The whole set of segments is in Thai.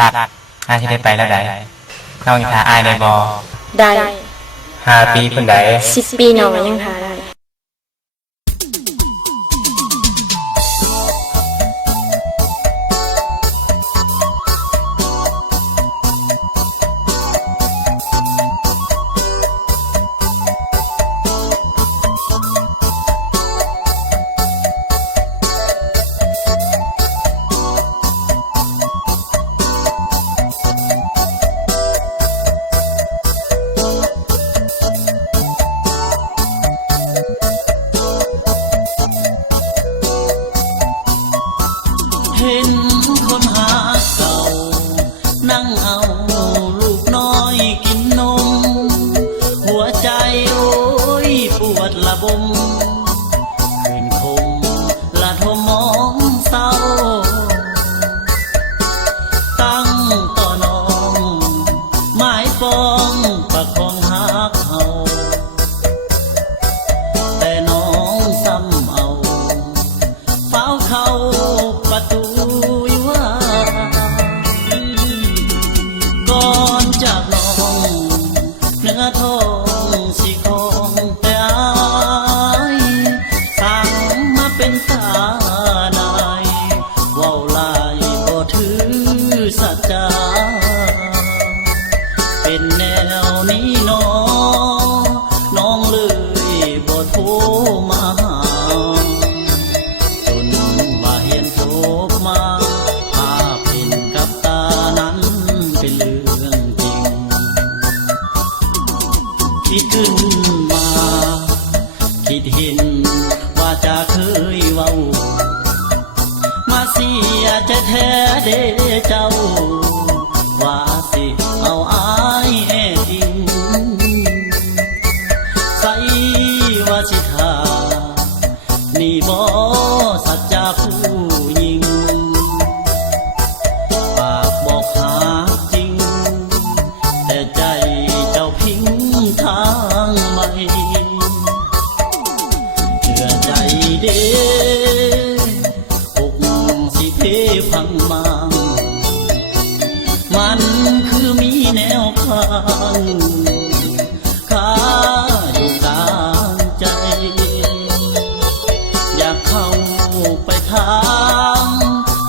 รักอาที่ได้ไปแล้วได้น้องทาอายได้บ่ได้5 ปีเพิ่นได้10 ปีน้องก็ยังทาได้เห็นคนหาเก่านั่งเอาลูกน้อยกินนมหัวใจโอ้ยปวดระบมคืนคมละทมมองเศร้าตั้งต่อน้องหมายปองประคองหักเฮาแต่น้องซ้ำเอาเฝ้าเข้าประตูว่าก่อนจากน้องเนื้อทองสิของแต่อายสั่งมาเป็นตานายว่าวลายบ่ถือสัจจาเป็นแนวนี้น้องเลยบ่โทรมาหาจนมาเห็นโทรมาภาพเห็นกับตานั้นเป็นเรื่องจริงคิดขึ้นมาคิดเห็นว่าจะเคยเว้ามาเสียจะแท้เด้เจ้าว่าสิเอาอายแท้จริงใส่ว่าสิทานี่บ่สัจจาผู้หญิงปากบอกหาจริงแต่ใจเจ้าพิงทางไม่เชื่อใจเด้อกสิเพพังมังมันคือมีแนวข้างข้าอยู่กลางใจอยากเข้าไปถาม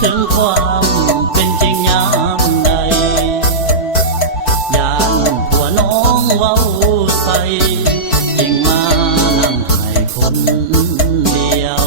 ถึงความเป็นจริงยามใดย่านผัวน้องเว้าใส่จึงมานั่งให้คนเดียว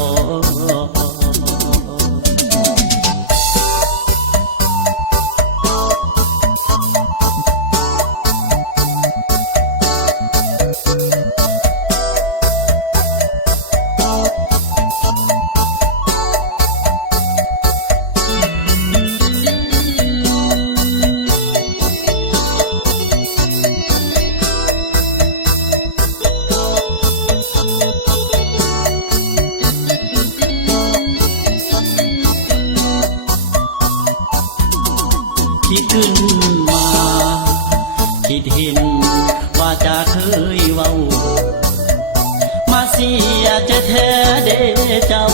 คิดขึ้นมาคิดเห็นว่าจะเคยเว้ามาเสียจะแท้เด้เจ้า